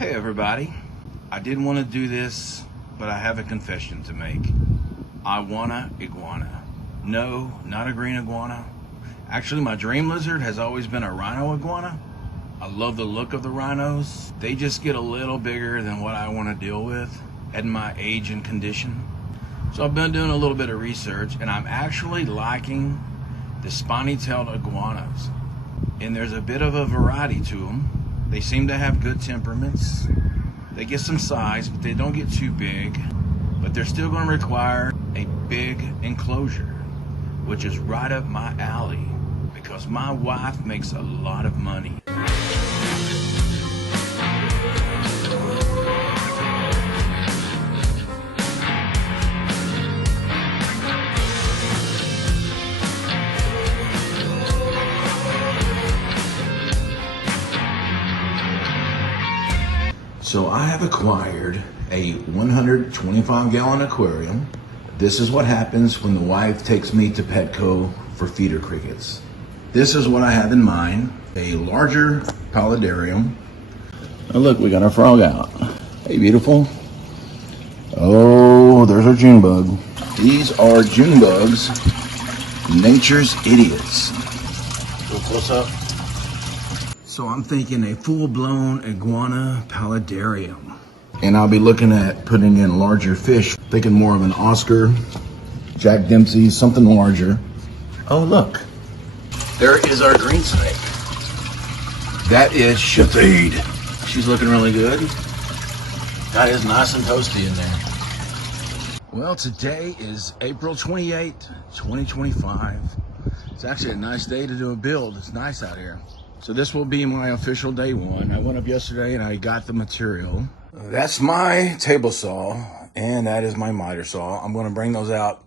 Hey everybody, I didn't want to do this, but I have a confession to make. I want a iguana. No, not a green iguana. Actually, my dream lizard has always been a rhino iguana. I love the look of the rhinos. They just get a little bigger than what I want to deal with at my age and condition. So I've been doing a little bit of research, and I'm actually liking the spiny-tailed iguanas. And there's a bit of a variety to them. They seem to have good temperaments. They get some size, but they don't get too big. But they're still going to require a big enclosure, which is right up my alley because my wife makes a lot of money. So I have acquired a 125-gallon aquarium. This is what happens when the wife takes me to Petco for feeder crickets. This is what I have in mind, a larger paludarium. Oh look, we got our frog out. Hey, beautiful. Oh, there's our June bug. These are June bugs, nature's idiots. Go close up. So I'm thinking a full-blown iguana paludarium. And I'll be looking at putting in larger fish. Thinking more of an Oscar, Jack Dempsey, something larger. Oh look, there is our green snake. That is Shafid. She's looking really good. That is nice and toasty in there. Well, today is April 28, 2025. It's actually a nice day to do a build. It's nice out here. So this will be my official day one. I went up yesterday and I got the material. That's my table saw and that is my miter saw. I'm gonna bring those out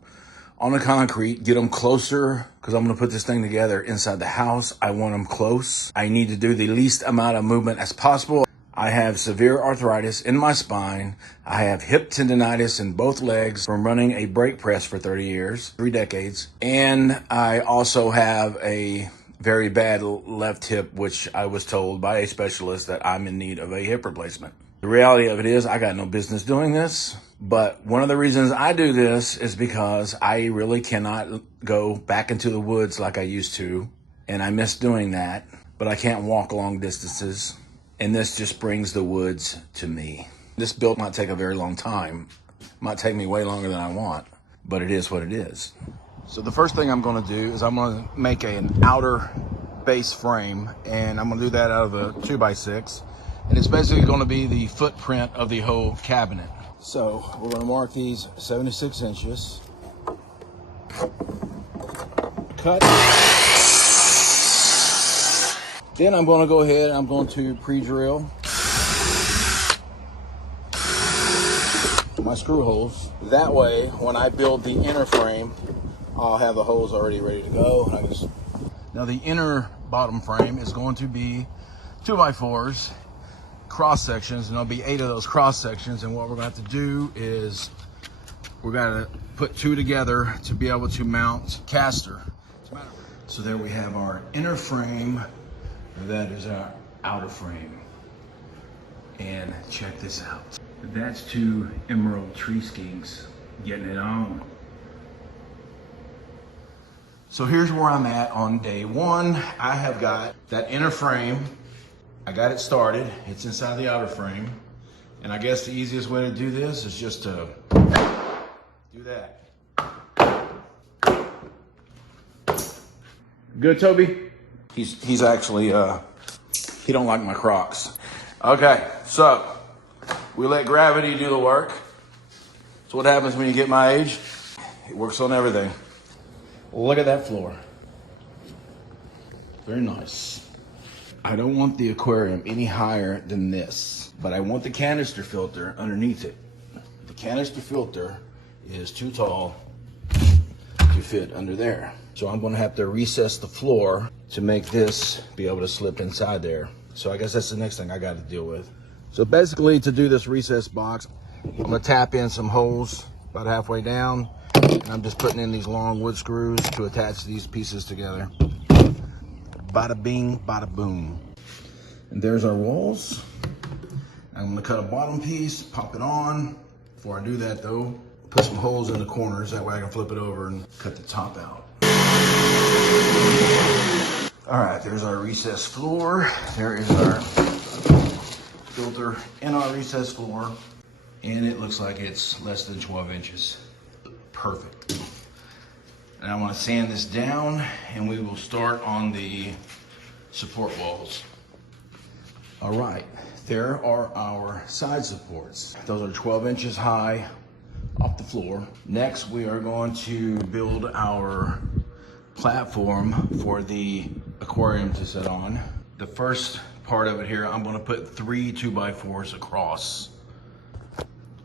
on the concrete, get them closer because I'm gonna put this thing together inside the house. I want them close. I need to do the least amount of movement as possible. I have severe arthritis in my spine. I have hip tendonitis in both legs from running a brake press for 30 years, 3 decades. And I also have a very bad left hip, which I was told by a specialist that I'm in need of a hip replacement. The reality of it is I got no business doing this, but one of the reasons I do this is because I really cannot go back into the woods like I used to, and I miss doing that, but I can't walk long distances, and this just brings the woods to me. This build might take a very long time, might take me way longer than I want, but it is what it is. So the first thing I'm going to do is I'm going to make an outer base frame, and I'm going to do that out of a 2x6, and it's basically going to be the footprint of the whole cabinet. So we're going to mark these 76 inches. Cut. Then I'm going to go ahead and I'm going to pre-drill my screw holes. That way, when I build the inner frame, I'll have the holes already ready to go. Now the inner bottom frame is going to be 2x4s, cross sections, and there'll be 8 of those cross sections. And what we're going to have to do is we're going to put 2 together to be able to mount caster. So there we have our inner frame. That is our outer frame. And check this out. That's 2 emerald tree skinks getting it on. So here's where I'm at on day one. I have got that inner frame. I got it started. It's inside the outer frame. And I guess the easiest way to do this is just to do that. Good, Toby? He's actually, he don't like my Crocs. Okay, so we let gravity do the work. So what happens when you get my age? It works on everything. Look at that floor. Very nice. I don't want the aquarium any higher than this, but I want the canister filter underneath it. The canister filter is too tall to fit under there. So I'm gonna have to recess the floor to make this be able to slip inside there. So I guess that's the next thing I got to deal with. So basically to do this recess box, I'm gonna tap in some holes about halfway down. And I'm just putting in these long wood screws to attach these pieces together. Bada bing, bada boom. And there's our walls. I'm gonna cut a bottom piece, pop it on. Before I do that though, put some holes in the corners, that way I can flip it over and cut the top out. All right, there's our recessed floor. There is our filter in our recessed floor. And it looks like it's less than 12 inches. Perfect. And I want to sand this down and we will start on the support walls. All right, there are our side supports. Those are 12 inches high off the floor. Next, we are going to build our platform for the aquarium to sit on. The first part of it here, I'm going to put 3 2x4s across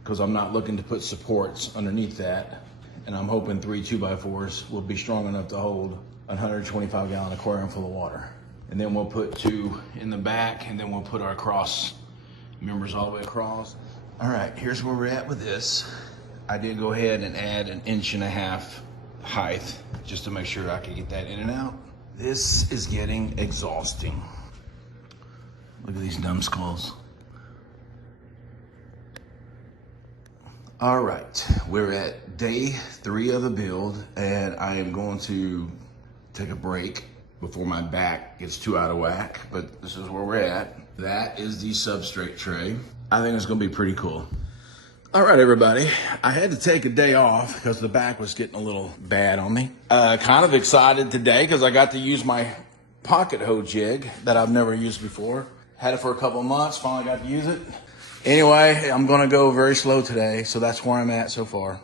because I'm not looking to put supports underneath that. And I'm hoping 3 2x4s will be strong enough to hold a 125-gallon aquarium full of water. And then we'll put 2 in the back, and then we'll put our cross members all the way across. All right, here's where we're at with this. I did go ahead and add 1.5 inches height just to make sure I could get that in and out. This is getting exhausting. Look at these numbskulls. All right, we're at day 3 of the build, and I am going to take a break before my back gets too out of whack, but this is where we're at. That is the substrate tray. I think it's gonna be pretty cool. All right, everybody, I had to take a day off because the back was getting a little bad on me. Kind of excited today because I got to use my pocket hoe jig that I've never used before. Had it for a couple of months, finally got to use it. Anyway, I'm gonna go very slow today, so that's where I'm at so far.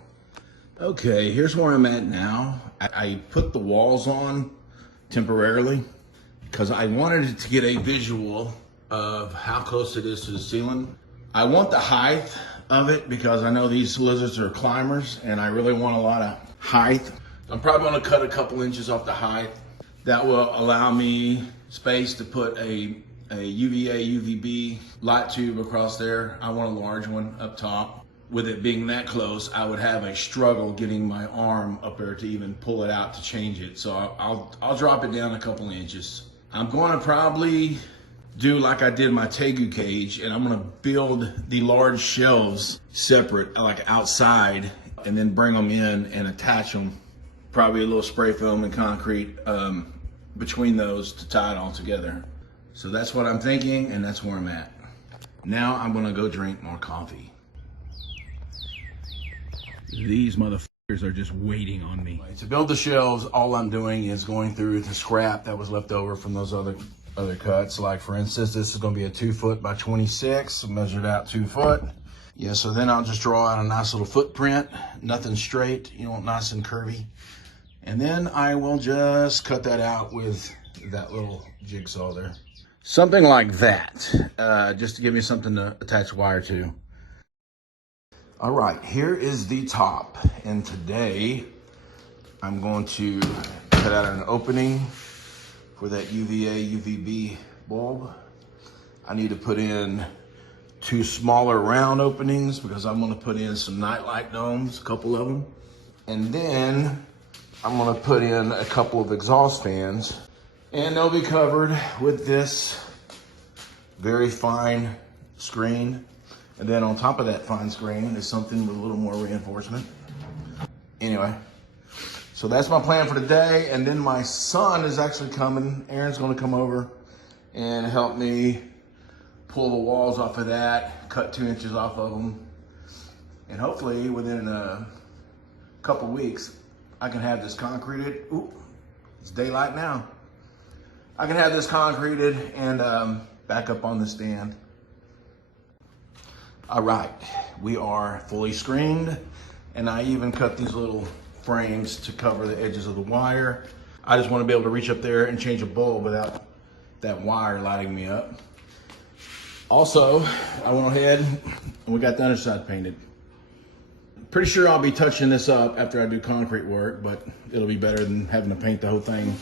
Okay, here's where I'm at now. I put the walls on temporarily because I wanted to get a visual of how close it is to the ceiling. I want the height of it because I know these lizards are climbers and I really want a lot of height. I'm probably gonna cut a couple inches off the height. That will allow me space to put a UVA, UVB light tube across there. I want a large one up top. With it being that close, I would have a struggle getting my arm up there to even pull it out to change it. So I'll drop it down a couple inches. I'm going to probably do like I did my tegu cage, and I'm going to build the large shelves separate, like outside, and then bring them in and attach them. Probably a little spray foam and concrete between those to tie it all together. So that's what I'm thinking, and that's where I'm at. Now I'm going to go drink more coffee. These motherfuckers are just waiting on me. To build the shelves, all I'm doing is going through the scrap that was left over from those other cuts. Like for instance, this is gonna be a 2 foot by 26, measured out 2 foot. Yeah, so then I'll just draw out a nice little footprint, nothing straight, you know, nice and curvy. And then I will just cut that out with that little jigsaw there. Something like that, just to give me something to attach wire to. All right, here is the top. And today I'm going to cut out an opening for that UVA, UVB bulb. I need to put in 2 smaller round openings because I'm gonna put in some nightlight domes, a couple of them. And then I'm gonna put in a couple of exhaust fans, and they'll be covered with this very fine screen. And then on top of that fine screen is something with a little more reinforcement. Anyway, so that's my plan for today. And then my son is actually coming. Aaron's gonna come over and help me pull the walls off of that, cut 2 inches off of them. And hopefully within a couple weeks, I can have this concreted. Ooh, it's daylight now. I can have this concreted and back up on the stand. All right, we are fully screened, and I even cut these little frames to cover the edges of the wire. I just want to be able to reach up there and change a bulb without that wire lighting me up. Also, I went ahead and we got the underside painted. Pretty sure I'll be touching this up after I do concrete work, but it'll be better than having to paint the whole thing.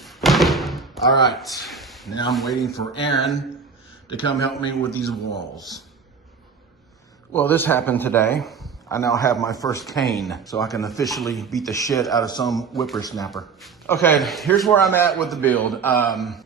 All right, now I'm waiting for Aaron to come help me with these walls. Well, this happened today. I now have my first cane, so I can officially beat the shit out of some whippersnapper. Okay, here's where I'm at with the build.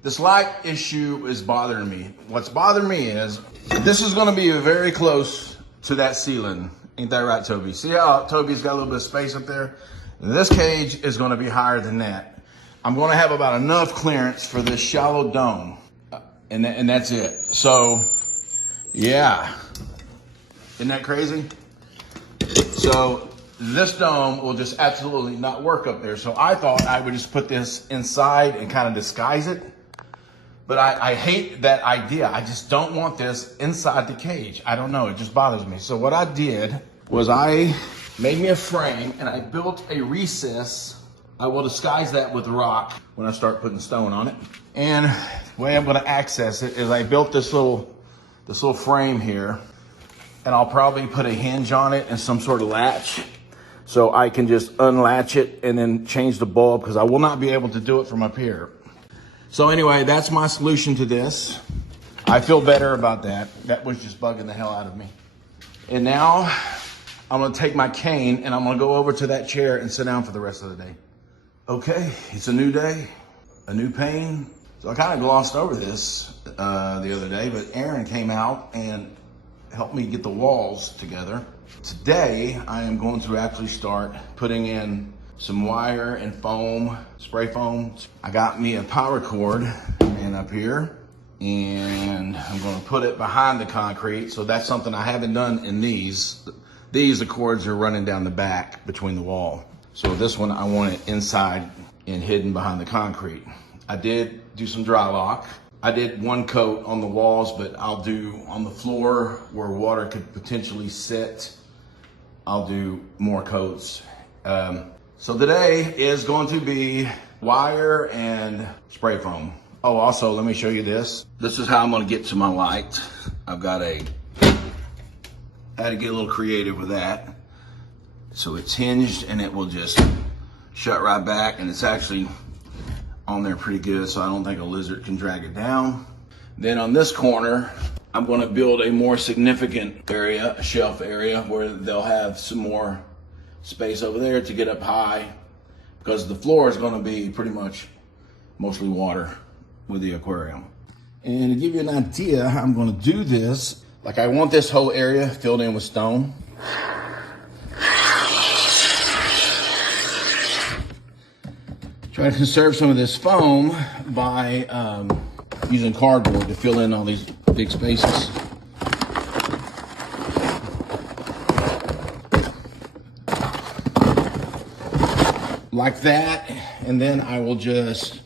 This light issue is bothering me. What's bothering me is this is gonna be very close to that ceiling. Ain't that right, Toby? See how Toby's got a little bit of space up there? This cage is gonna be higher than that. I'm gonna have about enough clearance for this shallow dome, and that's it. So, yeah. Isn't that crazy? So this dome will just absolutely not work up there. So I thought I would just put this inside and kind of disguise it. But I hate that idea. I just don't want this inside the cage. I don't know, it just bothers me. So what I did was I made me a frame and I built a recess. I will disguise that with rock when I start putting stone on it. And the way I'm gonna access it is I built this little frame here, and I'll probably put a hinge on it and some sort of latch so I can just unlatch it and then change the bulb, because I will not be able to do it from up here. So anyway, that's my solution to this. I feel better about that. That was just bugging the hell out of me. And now I'm gonna take my cane and I'm gonna go over to that chair and sit down for the rest of the day. Okay, it's a new day, a new pain. So I kind of glossed over this the other day, but Aaron came out and helped me get the walls together. Today, I am going to actually start putting in some wire and foam, spray foam. I got me a power cord in up here, and I'm gonna put it behind the concrete. So that's something I haven't done in these. These, the cords are running down the back between the wall. So this one, I want it inside and hidden behind the concrete. I did do some dry lock. I did one coat on the walls, but I'll do on the floor where water could potentially sit, I'll do more coats. So today is going to be wire and spray foam. Oh, also, let me show you this. This is how I'm gonna get to my light. I had to get a little creative with that. So it's hinged and it will just shut right back, and it's actually on there pretty good, so I don't think a lizard can drag it down. Then on this corner, I'm gonna build a more significant area, a shelf area, where they'll have some more space over there to get up high, because the floor is gonna be pretty much mostly water with the aquarium. And to give you an idea how I'm gonna do this, like I want this whole area filled in with stone. Try to conserve some of this foam by using cardboard to fill in all these big spaces. Like that, and then I will just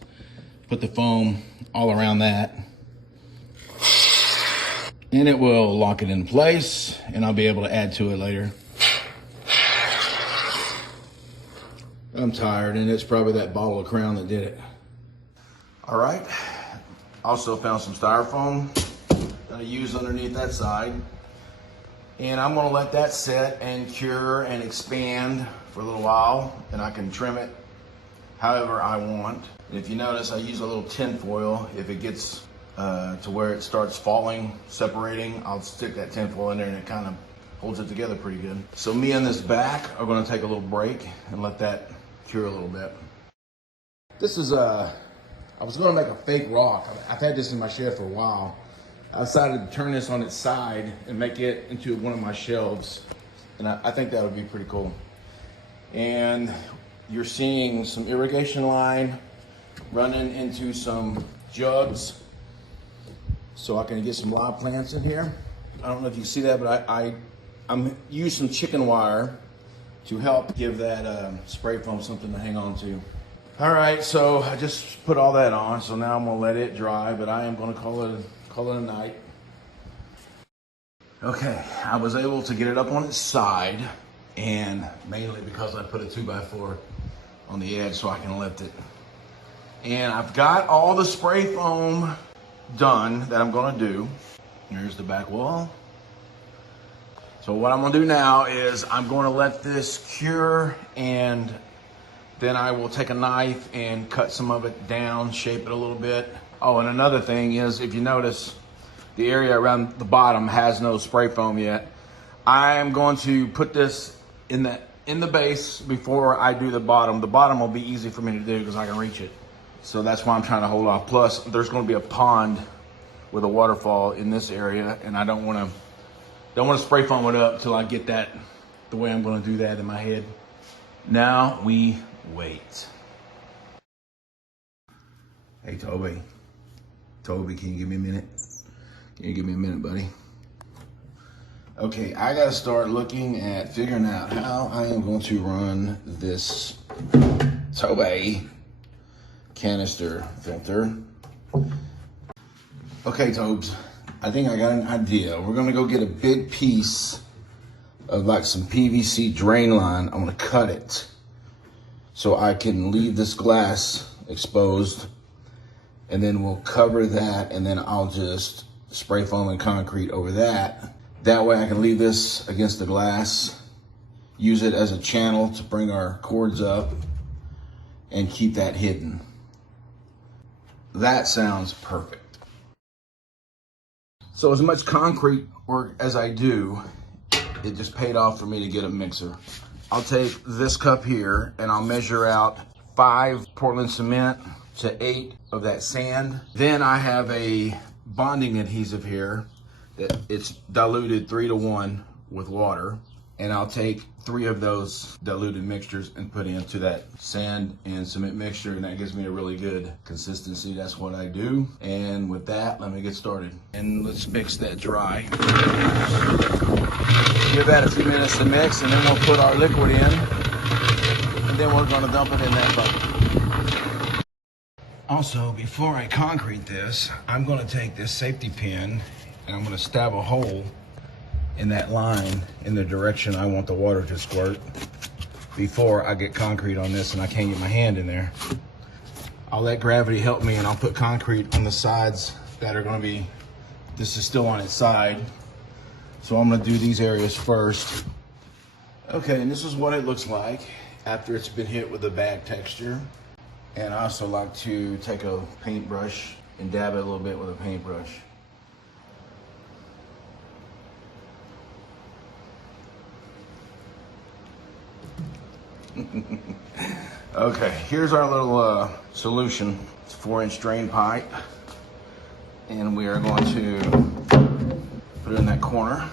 put the foam all around that. And it will lock it in place, and I'll be able to add to it later. I'm tired, and it's probably that bottle of Crown that did it. All right, also found some styrofoam that I use underneath that side. And I'm gonna let that set and cure and expand for a little while, and I can trim it however I want. And if you notice, I use a little tin foil. If it gets to where it starts falling, separating, I'll stick that tin foil in there and it kind of holds it together pretty good. So me and this back are gonna take a little break and let that cure a little bit. This is I was gonna make a fake rock. I've had this in my shed for a while. I decided to turn this on its side and make it into one of my shelves. And I think that would be pretty cool. And you're seeing some irrigation line running into some jugs, so I can get some live plants in here. I don't know if you see that, but I'm using some chicken wire to help give that spray foam something to hang on to. All right, so I just put all that on, so now I'm gonna let it dry, but I am gonna call it a night. Okay, I was able to get it up on its side, and mainly because I put a 2x4 on the edge so I can lift it. And I've got all the spray foam done that I'm gonna do. Here's the back wall. So what I'm gonna do now is I'm gonna let this cure, and then I will take a knife and cut some of it down, shape it a little bit. Oh, and another thing is, if you notice, the area around the bottom has no spray foam yet. I'm going to put this in the base before I do the bottom. The bottom will be easy for me to do because I can reach it. So that's why I'm trying to hold off. Plus, there's going to be a pond with a waterfall in this area, and I don't want to spray foam it up till I get that the way I'm going to do that in my head. Now we wait. Hey, Toby. Toby, can you give me a minute? Can you give me a minute, buddy? Okay, I gotta start looking at figuring out how I am going to run this Toby canister filter. Okay, Tobes, I think I got an idea. We're gonna go get a big piece of like some PVC drain line. I'm gonna cut it so I can leave this glass exposed, and then we'll cover that, and then I'll just spray foam and concrete over that. That way I can leave this against the glass, use it as a channel to bring our cords up, and keep that hidden. That sounds perfect. So as much concrete work as I do, it just paid off for me to get a mixer. I'll take this cup here and I'll measure out 5 Portland cement to 8 of that sand. Then I have a bonding adhesive here that it's diluted 3 to 1 with water. And I'll take 3 of those diluted mixtures and put into that sand and cement mixture, and that gives me a really good consistency. That's what I do. And with that, let me get started. And let's mix that dry. Give that a few minutes to mix, and then we'll put our liquid in. And then we're gonna dump it in that bucket. Also, before I concrete this, I'm gonna take this safety pin and I'm gonna stab a hole in that line in the direction I want the water to squirt before I get concrete on this and I can't get my hand in there. I'll let gravity help me, and I'll put concrete on the sides that are gonna be, this is still on its side. So I'm gonna do these areas first. Okay, and this is what it looks like after it's been hit with a bad texture. And I also like to take a paintbrush and dab it a little bit with a paintbrush. Okay, here's our little solution. It's 4-inch drain pipe, and we are going to put it in that corner,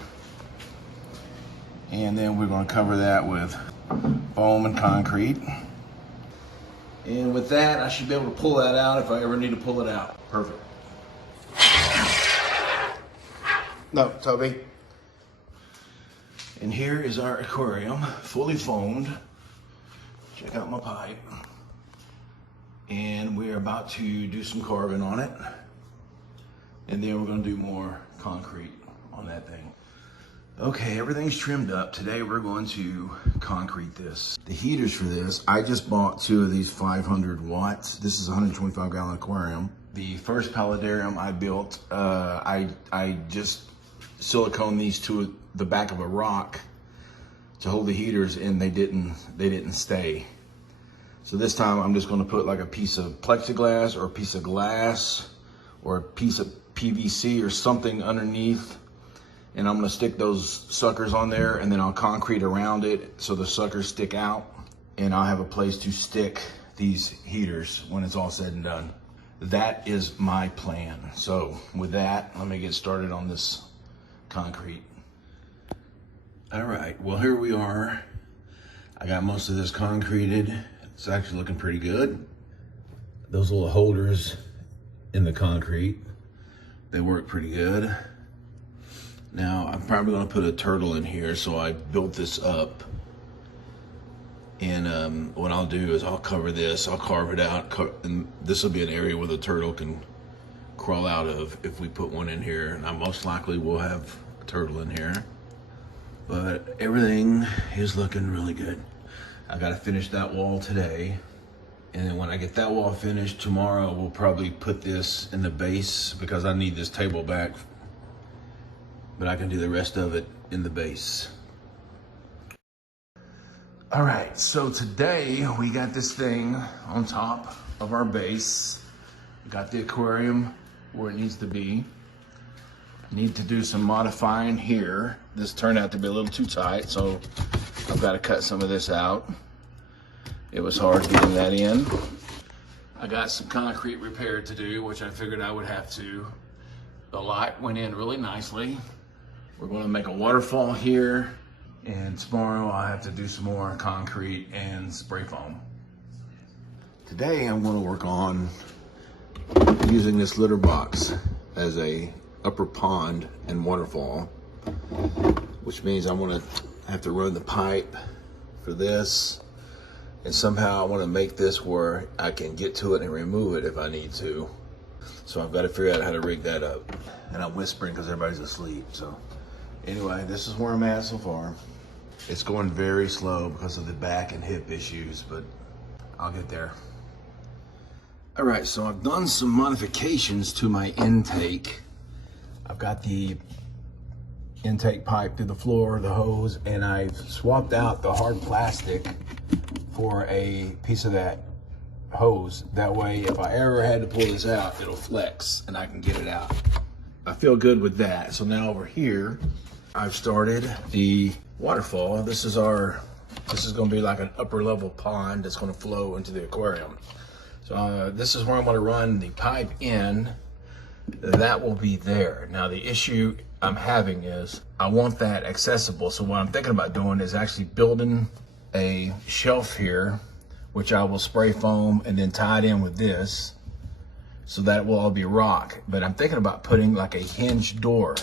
and then we're going to cover that with foam and concrete. And with that, I should be able to pull that out if I ever need to pull it out. Perfect. No, Toby. And here is our aquarium, fully foamed. Check out my pipe. And we're about to do some carving on it. And then we're gonna do more concrete on that thing. Okay, everything's trimmed up. Today we're going to concrete this. The heaters for this, I just bought 2 of these 500 watts. This is a 125 gallon aquarium. The first paludarium I built, I just siliconed these to the back of a rock to hold the heaters, and they didn't stay. So this time I'm just gonna put like a piece of plexiglass or a piece of glass or a piece of PVC or something underneath, and I'm gonna stick those suckers on there, and then I'll concrete around it so the suckers stick out, and I'll have a place to stick these heaters when it's all said and done. That is my plan. So with that, let me get started on this concrete. All right, well, here we are. I got most of this concreted. It's actually looking pretty good. Those little holders in the concrete, they work pretty good. Now, I'm probably gonna put a turtle in here, so I built this up. And what I'll do is I'll cover this, I'll carve it out, and this will be an area where the turtle can crawl out of if we put one in here. And I most likely will have a turtle in here. But everything is looking really good. I gotta finish that wall today. And then when I get that wall finished tomorrow, we'll probably put this in the base because I need this table back. But I can do the rest of it in the base. All right, so today we got this thing on top of our base. We got the aquarium where it needs to be. Need to do some modifying here. This turned out to be a little too tight, so I've got to cut some of this out. It was hard getting that in. I got some concrete repair to do, which I figured I would have to. The light went in really nicely. We're going to make a waterfall here, and tomorrow I'll have to do some more concrete and spray foam. Today I'm going to work on using this litter box as a upper pond and waterfall, which means I'm going to have to run the pipe for this, and somehow I want to make this where I can get to it and remove it if I need to. So I've got to figure out how to rig that up. And I'm whispering because everybody's asleep. So anyway, this is where I'm at so far. It's going very slow because of the back and hip issues, but I'll get there. All right, so I've done some modifications to my intake. I've got the intake pipe through the floor, the hose, and I've swapped out the hard plastic for a piece of that hose. That way, if I ever had to pull this out, it'll flex and I can get it out. I feel good with that. So now over here, I've started the waterfall. This is gonna be like an upper level pond that's gonna flow into the aquarium. So this is where I'm gonna run the pipe in. That will be there. Now the issue I'm having is I want that accessible. So what I'm thinking about doing is actually building a shelf here, which I will spray foam and then tie it in with this, so that will all be rock. But I'm thinking about putting like a hinged door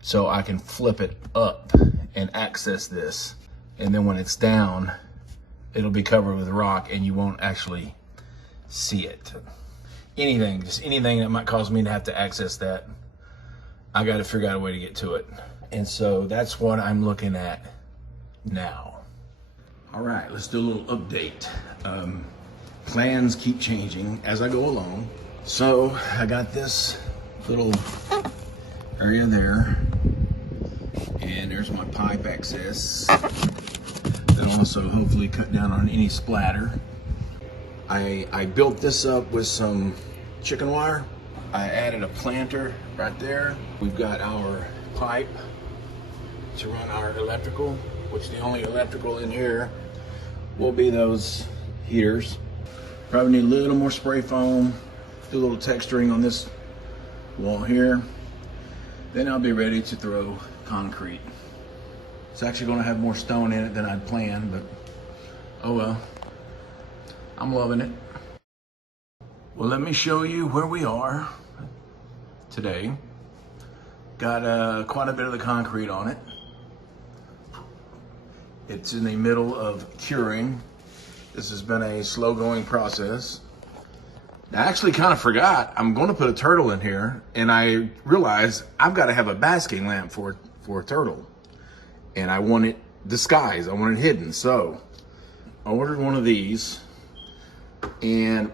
so I can flip it up and access this. And then when it's down, it'll be covered with rock and you won't actually see it. Just anything that might cause me to have to access that, I got to figure out a way to get to it. And so that's what I'm looking at now. All right, let's do a little update. Plans keep changing as I go along. So I got this little area there, and there's my pipe access. That'll also hopefully cut down on any splatter. I built this up with some chicken wire. I added a planter right there. We've got our pipe to run our electrical, which the only electrical in here will be those heaters. Probably need a little more spray foam, do a little texturing on this wall here. Then I'll be ready to throw concrete. It's actually gonna have more stone in it than I'd planned, but oh well. I'm loving it. Well, let me show you where we are today. Got quite a bit of the concrete on it. It's in the middle of curing. This has been a slow going process. I actually kind of forgot I'm going to put a turtle in here, and I realized I've got to have a basking lamp for a turtle. And I want it disguised, I want it hidden. So I ordered one of these, and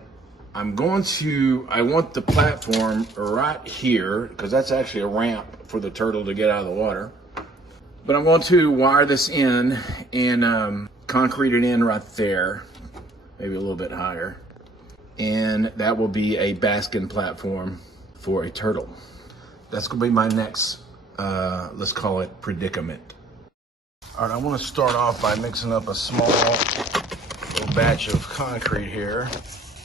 I want the platform right here, because that's actually a ramp for the turtle to get out of the water. But I'm going to wire this in and concrete it in right there, maybe a little bit higher. And that will be a basking platform for a turtle. That's gonna be my next, let's call it predicament. All right, I wanna start off by mixing up a small little batch of concrete here.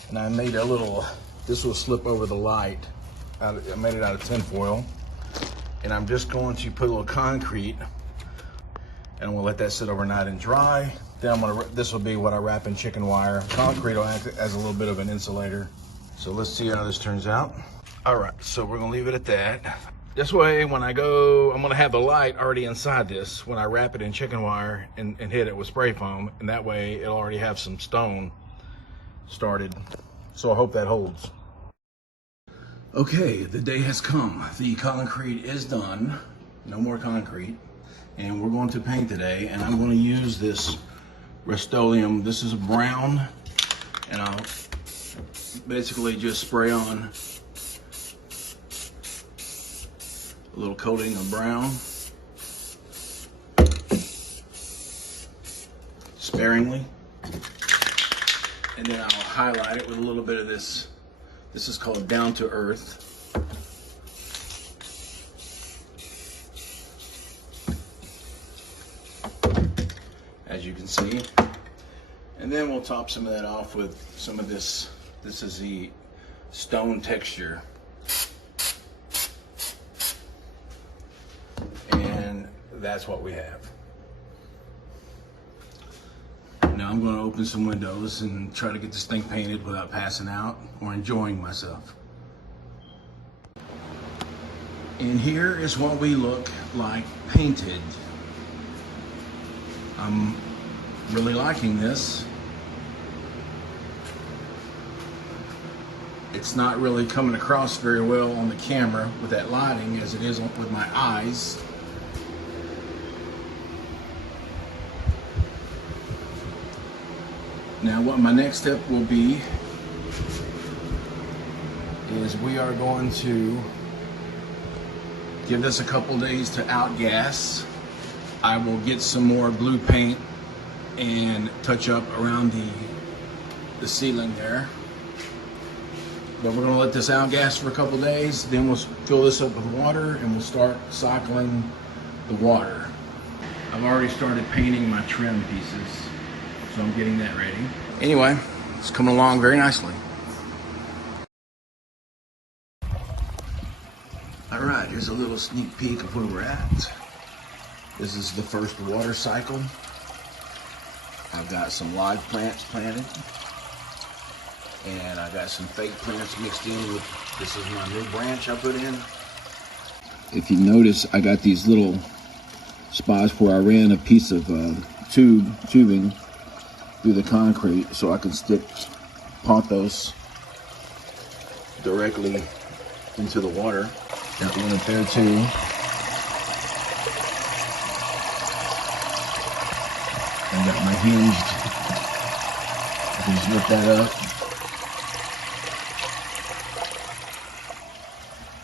And I made this will slip over the light. I made it out of tin foil. And I'm just going to put a little concrete, and we'll let that sit overnight and dry. Then this will be what I wrap in chicken wire. Concrete will act as a little bit of an insulator. So let's see how this turns out. All right, so we're gonna leave it at that. This way, when I go, I'm gonna have the light already inside this when I wrap it in chicken wire and hit it with spray foam, and that way it'll already have some stone started. So I hope that holds. Okay, the day has come. The concrete is done. No more concrete. And we're going to paint today, and I'm going to use this Rust-Oleum. This is brown, and I'll basically just spray on a little coating of brown, sparingly, and then I'll highlight it with a little bit of this. This is called Down to Earth. as you can see. And then we'll top some of that off with some of this. This is the stone texture. And that's what we have. Now I'm going to open some windows and try to get this thing painted without passing out or enjoying myself. And here is what we look like painted. I'm really liking this. It's not really coming across very well on the camera with that lighting as it is with my eyes. Now what my next step will be is we are going to give this a couple days to outgas. I will get some more blue paint and touch up around the ceiling there. But we're gonna let this outgas for a couple days, then we'll fill this up with water and we'll start cycling the water. I've already started painting my trim pieces, so I'm getting that ready. Anyway, it's coming along very nicely. All right, here's a little sneak peek of where we're at. This is the first water cycle. I've got some live plants planted, and I got some fake plants mixed in with, this is my new branch I put in. If you notice, I got these little spots where I ran a piece of tubing through the concrete so I can stick pothos directly into the water. Got one up there too. I got my hinged. I can just lift that up.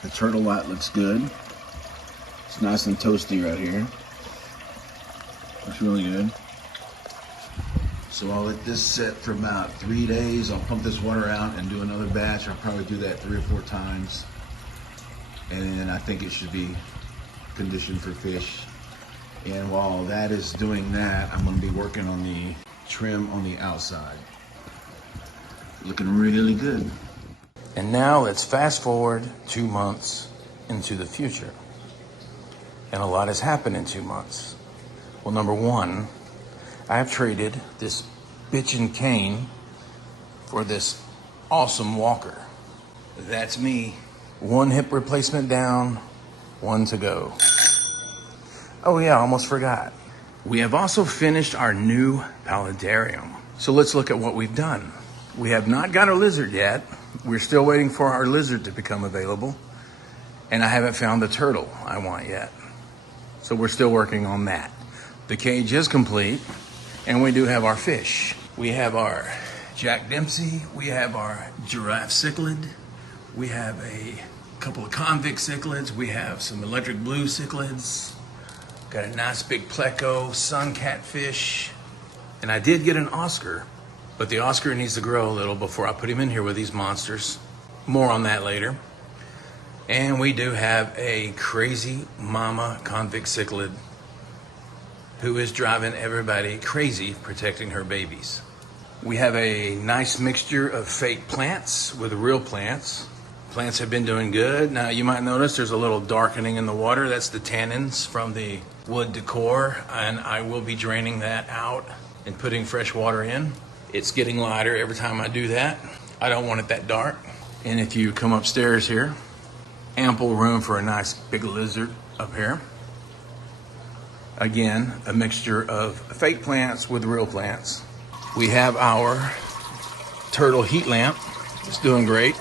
The turtle light looks good. It's nice and toasty right here. Looks really good. So I'll let this set for about 3 days. I'll pump this water out and do another batch. I'll probably do that 3 or 4 times. And then I think it should be conditioned for fish. And while that is doing that, I'm gonna be working on the trim on the outside. Looking really good. And now let's fast forward 2 months into the future. And a lot has happened in 2 months. Well, number one, I have traded this bitchin' cane for this awesome walker. That's me. 1 hip replacement down, 1 to go. Oh yeah, I almost forgot. We have also finished our new paludarium. So let's look at what we've done. We have not got a lizard yet. We're still waiting for our lizard to become available. And I haven't found the turtle I want yet. So we're still working on that. The cage is complete, and we do have our fish. We have our Jack Dempsey, we have our giraffe cichlid, we have a couple of convict cichlids, we have some electric blue cichlids, got a nice big pleco sun catfish, and I did get an Oscar, but the Oscar needs to grow a little before I put him in here with these monsters. More on that later. And we do have a crazy mama convict cichlid who is driving everybody crazy protecting her babies. We have a nice mixture of fake plants with real plants. Plants have been doing good. Now you might notice there's a little darkening in the water. That's the tannins from the wood decor, and I will be draining that out and putting fresh water in. It's getting lighter every time I do that. I don't want it that dark. And if you come upstairs here, ample room for a nice big lizard up here. Again, a mixture of fake plants with real plants. We have our turtle heat lamp. It's doing great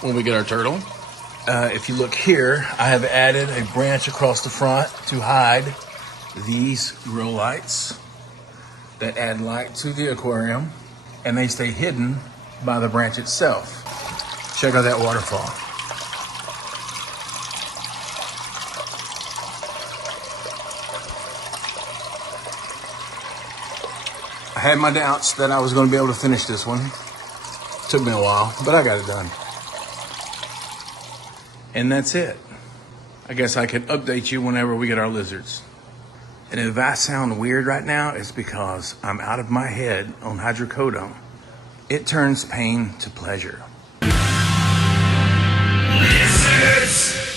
when we get our turtle. If you look here, I have added a branch across the front to hide these grow lights that add light to the aquarium, and they stay hidden by the branch itself. Check out that waterfall. I had my doubts that I was going to be able to finish this one. Took me a while, but I got it done. And that's it. I guess I can update you whenever we get our lizards. And if I sound weird right now, it's because I'm out of my head on hydrocodone. It turns pain to pleasure. Lizards!